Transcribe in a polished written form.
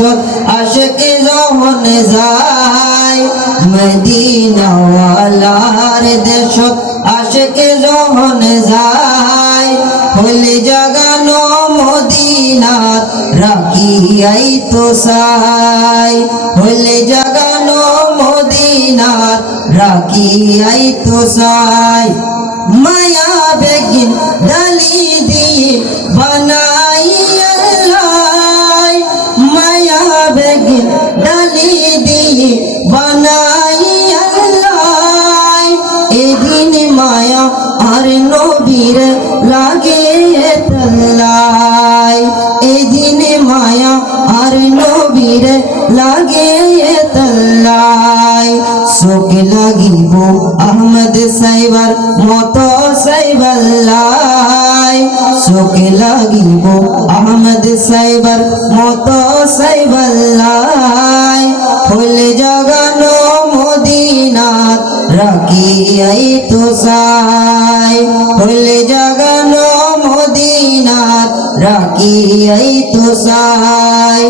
দেশত আশিকে যখন যায় মদিনাওয়ালার দেশত আশিকে যখন যায় হলে জাগানো মদিনাত রাখিয়াই তো চাই হলে জাগানো মদিনাত রাখিয়াই তো চাই মায়া বেগিন ডালি দিয়ে বানাই আল্লাহ মায়া বেগিন ডালি দিয়ে বানাই আল্লাহ এদিন মায়া আর নবীর লাগে তল্লাই এদিন মায়া আর নবীর লাগে তল্লাই চোখ লাগিব আহমদ সাইবার মতো সাইবাল্লাই চোখ লাগিব আহমদ সাইবার মতো সাইবাল্লাই হলে জাগানো মদিনাত রাখিয়াই তো চাই হলে জাগানো মদিনাত রাখিয়াই তো চাই।